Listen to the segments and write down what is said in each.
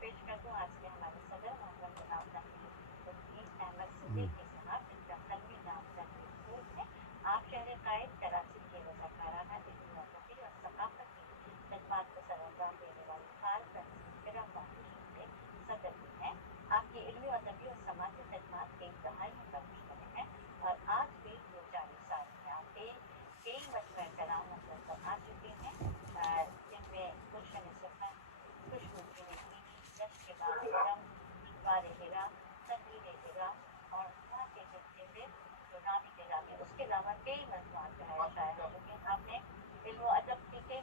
پیش کر دوں آج کے ہمارے صدر محترم جناب الدین احمد صدیقی صاحب، جن کا قلمی نام تنویر پھول ہے۔ آپ شہر قائد کراچی کے رضاکارانہ علمی ادبی اور ثقافتی خدمات کو سر انجام دینے والی خال فرم فاؤنڈیشن کے صدر بھی ہیں۔ آپ کی علمی ادبی اور سماجی خدمات کئی دہائیوں کا مشتمل ہیں اور آج بھی وہ 40 سال میں آپ کئی مجموعہ کلام منظر پر آ چکے ہیں، جن میں گلشن سخن، خوشبو کی نگینی، جشن کے بعد رنگ، انوار ہرا، تنویر ہرا اور وہاں کے جو نامی نگامی، اس کے علاوہ کئی مجموعات جو ہے شائع ہو چکے ہیں۔ آپ نے علم و ادب کی کئی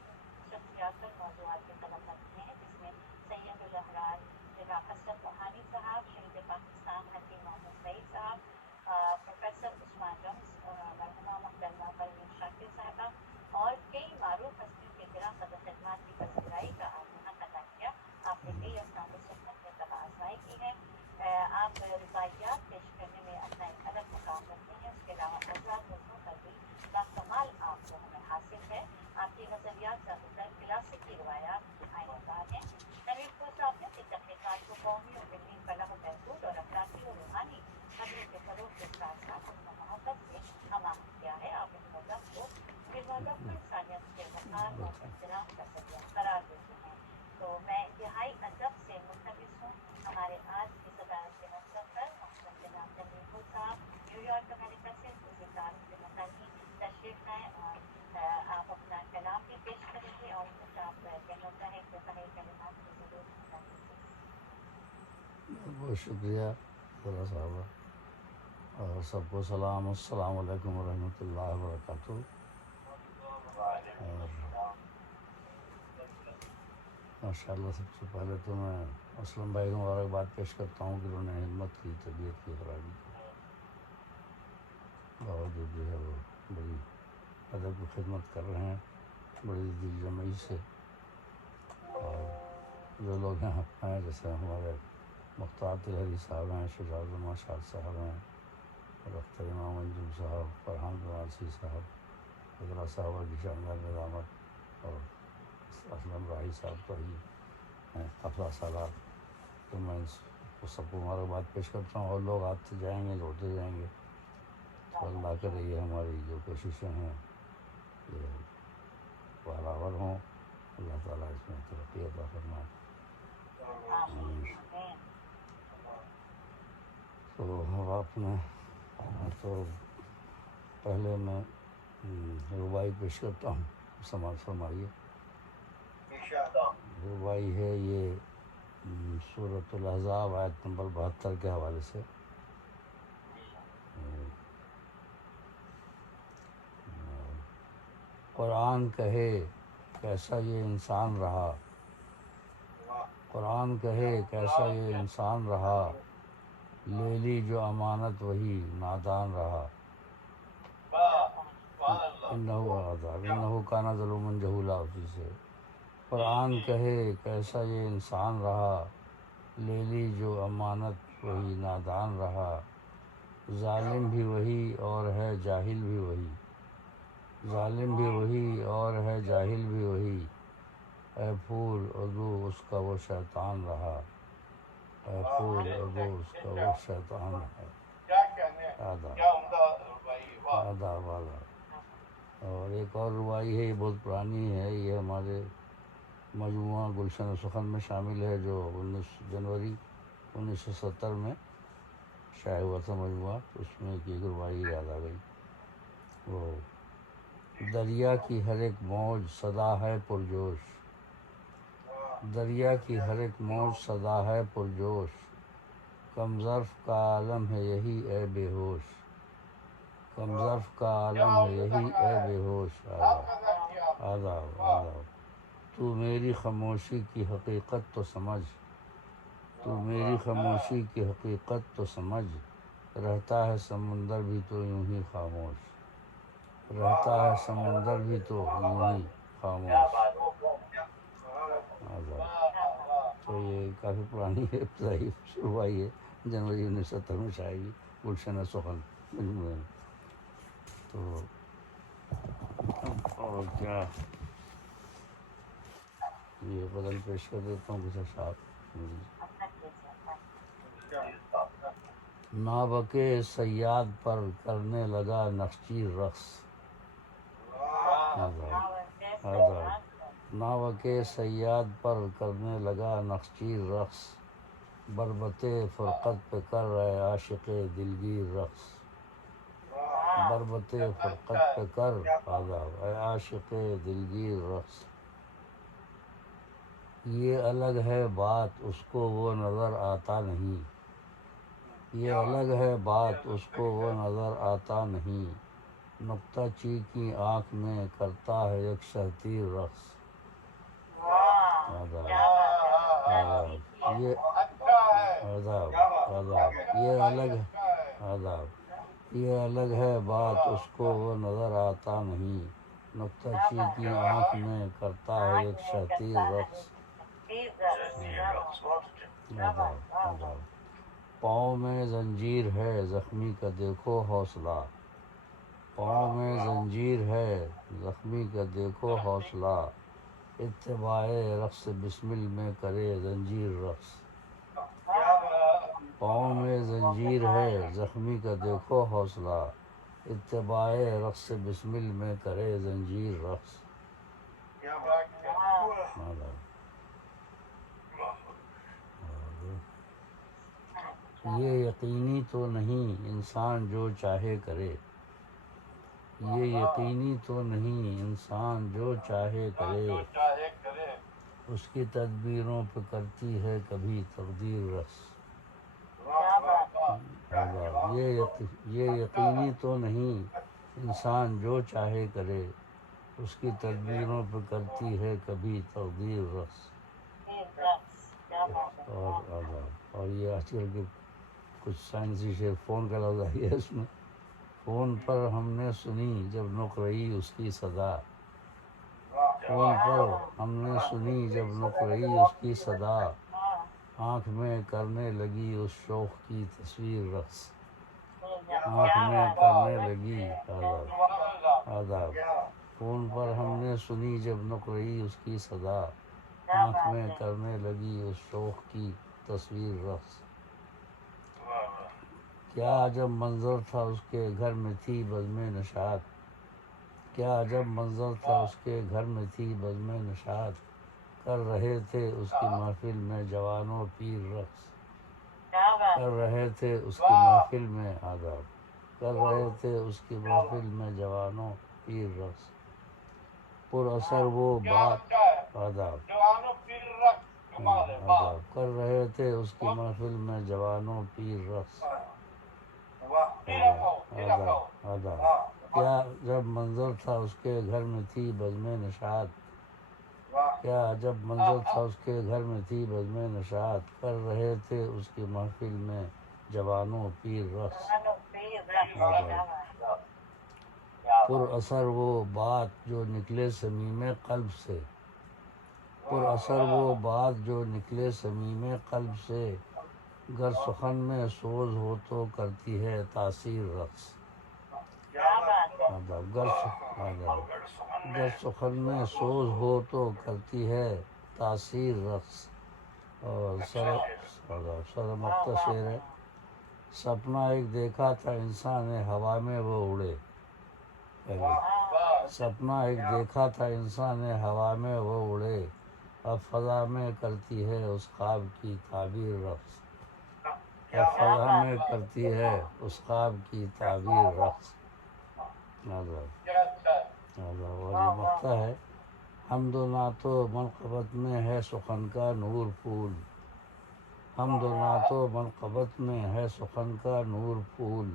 شخصیات اور موضوعات کے قلم رکھے ہیں، جس میں سید الاحرار جناب حسرت موہانی صاحب، شہید پاکستان حکیم محمد سعید صاحب، پروفیسر عثمان رمز، مرحومہ محترمہ پروین شاکر صاحبہ اور کئی معروف ہستیوں کے گراں قدر خدمات کی پذیرائی کا آپ نے حق ادا کیا۔ آپ نے کئی اصناف سخن میں طبع آزمائی کی ہے۔ آپ رباعیات پیش کرنے میں اپنا ایک الگ مقام رکھتے ہیں، اس کے علاوہ موضوع پر بھی باکمال آپ کو ہمیں حاصل ہے۔ آپ کی نظریات زیادہ تر کلاسیکی روایات کی آئینہ دار ہیں۔ نویر پھول صاحب نے اپنی تحقیقات کو قومی و ملی فلاح و بہبود اور اخلاقی و روحانی قدروں کے فروغ کے ساتھ ساتھ اس میں محبت سے ہماہنگ کیا ہے۔ آپ علم و ادب کو انسانیت کے وقار اور احترام کا ذریعہ قرار دیتے ہیں۔ تو میں انتہائی ادب سے ملتمس ہوں ہمارے آج کی صدارت کے منصب پر محترم جناب تنویر پھول صاحب نیو یارک امریکہ سے خصوصی تعارف کے متعلق تشریف لائیں اور آپ اپنا کلام بھی پیش کریں گے اور کچھ آپ کہنا چاہیں افتتاحی کلمات کی ضرور ادا کیجیے۔ بہت شکریہ ذرا صاحبہ، اور سب کو سلام، السلام علیکم ورحمۃ اللہ وبرکاتہ۔ اور ماشاء اللہ سب سے پہلے تو میں اسلم بھائی کو مبارکباد پیش کرتا ہوں کہ انہوں نے ہمت کی طبیعت کی خرابی کے باوجود جو ہے وہ بڑی ادب کی خدمت کر رہے ہیں بڑی دل جمعی سے۔ اور جو لوگ یہاں ہیں جیسے ہمارے مختار طلہری صاحب ہیں، شجاع الزمان شاد صاحب ہیں، اختر امام انجم صاحب، فرحان روانسی صاحب، حضرہ صاحبہ کی شاندار نظامت، اور اسلم راہی صاحب تو ہی ہیں افلا سالار، تو میں کو سب کو مبارکباد پیش کرتا ہوں۔ اور لوگ آتے جائیں گے، جوڑتے جائیں گے، تو اللہ کرے یہ ہماری جو کوششیں ہیں یہ برابر ہوں، اللہ تعالیٰ اس میں ترقی عطا فرمائے۔ تو اب آپ نے تو پہلے میں ربائی پیش کرتا ہوں، سماعت فرمائیے۔ ربائی ہے یہ سورۃ الاحزاب آیت نمبر 72 کے حوالے سے۔ قرآن کہے کیسا یہ انسان رہا، قرآن کہے کیسا یہ انسان رہا، لے لی جو امانت وہی نادان رہا، انہو کان ظلوما جہولا، اسی سے قرآن کہے کیسا یہ انسان رہا، لے لی جو امانت وہی نادان رہا، ظالم بھی وہی اور ہے جاہل بھی وہی، ظالم بھی وہی اور ہے جاہل بھی وہی، اے پھول عضو اس کا وہ شیطان رہا، اے پھول عضو اس کا وہ شیطان رہا۔ آداب آداب آداب۔ اور ایک اور ربائی ہے، یہ بہت پرانی ہے، یہ ہمارے مجموعہ گلشن سخن میں شامل ہے، جو 19 جنوری 1970 میں شائع ہوا تھا مجموعہ، تو اس میں ایک ربائی یاد آ گئی۔ وہ دریا کی ہر ایک موج صدا ہے پرجوش، دریا کی ہر ایک موج صدا ہے پرجوش، کم ظرف کا عالم ہے یہی اے بے ہوش، کم ظرف کا عالم ہے یہی اے بے ہوش۔ آداب آداب آداب۔ تو میری خاموشی کی حقیقت تو سمجھ، تو میری خاموشی کی حقیقت تو سمجھ، رہتا ہے سمندر بھی تو یوں ہی خاموش، رہتا ہے سمندر بھی تو یوں ہی خاموش۔ آداب۔ تو یہ کافی پرانی ہے، ابتدائی ربائی ہے، جنوری 1970 میں شائع ہوئی گلشن سخن مجموعے میں۔ تو اور کیا یہ غزل پیش کر دیتا ہوں کچھ اشعار اپنا کیسا ناوکے صیاد پر کرنے لگا نخچیر رقص. ناوکے صیاد پر کرنے لگا نخچیر رقص، بربط فرقت پہ کر رہے عاشق دلگیر رقص. بربط فرقت پہ کر اے عاشق دلگیر رقص. یہ الگ ہے بات اس کو وہ نظر آتا نہیں، یہ الگ ہے بات اس کو وہ نظر آتا نہیں. نقطہ چی کی آنکھ میں کرتا ہے یک شہتیر رقص. یہ یہ الگ یہ الگ ہے بات اس کو وہ نظر آتا نہیں. نقطہ چی کی آنکھ میں کرتا ہے یک شہتیر رقص. پاؤں میں زنجیر ہے زخمی کا دیکھو حوصلہ، پاؤں میں زنجیر ہے زخمی کا دیکھو حوصلہ. اتباع رقص بسمل میں کرے زنجیر رقص. پاؤں میں زنجیر ہے زخمی کا دیکھو حوصلہ، اتباع رقص بسمل میں کرے زنجیر رقص. یہ یقینی تو نہیں انسان جو چاہے کرے، یہ یقینی تو نہیں انسان جو چاہے کرے. اس کی تدبیروں پہ کرتی ہے کبھی تقدیر رقص. یہ یقینی تو نہیں انسان جو چاہے کرے، اس کی تدبیروں پہ کرتی ہے کبھی تقدیر رقص. اور یہ آج کل کے کچھ سائنسی شعر، فون کا لفظ آئی ہے اس میں. فون پر ہم نے سنی جب نک رہی اس کی صدا، فون پر ہم نے سنی جب نک رہی اس کی صدا. آنکھ میں کرنے لگی اس شوق کی تصویر رقص. آنکھ میں کرنے لگی آداب. فون پر ہم نے سنی جب نک رہی اس کی صدا، آنکھ میں کرنے لگی اس شوق کی تصویر رقص. کیا عجب منظر تھا اس کے گھر میں تھی بزم نشاط، کیا عجب منظر تھا اس کے گھر میں تھی بزم نشاط. کر رہے تھے اس کی محفل میں جوان و پیر رقص. کر رہے تھے اس کی محفل میں آداب، کر رہے تھے اس کی محفل میں جوان و پیر رقص. پر اثر وہ بات آداب کر رہے تھے اس کی محفل میں جوان و پیر رقص. آداب کیا جب منظر تھا اس کے گھر میں تھی بزم نشاط، کیا جب منظر تھا اس کے گھر میں تھی بزم نشاط. کر رہے تھے اس کی محفل میں جوان و پیر رقص. پر اثر وہ بات جو نکلے صمیم قلب سے، پر اثر وہ بات جو نکلے صمیم قلب سے. گر سخن میں سوز ہو تو کرتی ہے تاثیر رقص. گر سخن میں سوز ہو تو کرتی ہے تاثیر رقص. اور سر مختصر ہے. سپنا ایک دیکھا تھا انسان ہوا میں وہ اڑے، سپنا ایک دیکھا تھا انسان ہوا میں وہ اڑے. اب فضا میں کرتی ہے اس خواب کی تعبیر رقص. اب فضا میں کرتی ہے اس خواب کی تعبیر رقص. اور یہ مقطع ہے. حمد و نعت و منقبت میں ہے سخن کا نور پھول، حمد و نعت و منقبت میں ہے سخن کا نور پھول.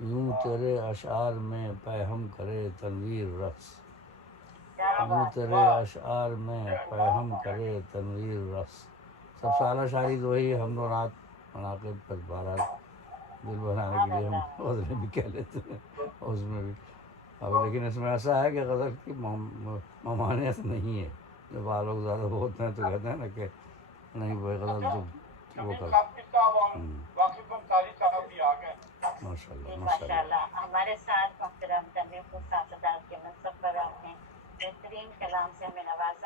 یوں تیرے اشعار میں پیہم کرے تنویر رقص، یوں تیرے اشعار میں پیہم کرے تنویر رقص. سب سے اعلیٰ شاعری تو وہی حمد و نعت مناقب پر بہرحال دل بہلانے کے لیے ہم غزلیں بھی کہہ لیتے ہیں اس میں بھی. اب لیکن اس میں ایسا ہے کہ غزل کی ممانعت نہیں ہے. جب لوگ زیادہ ہوتے ہیں تو کہتے ہیں نا کہ نہیں وہ غزل تو وہ کر. ماشاء اللہ ماشاء اللہ. ہمارے ساتھ محترم تنویر کو ساتھ کے منصب پر آپ نے بہترین کلام سے ہمیں نوازا.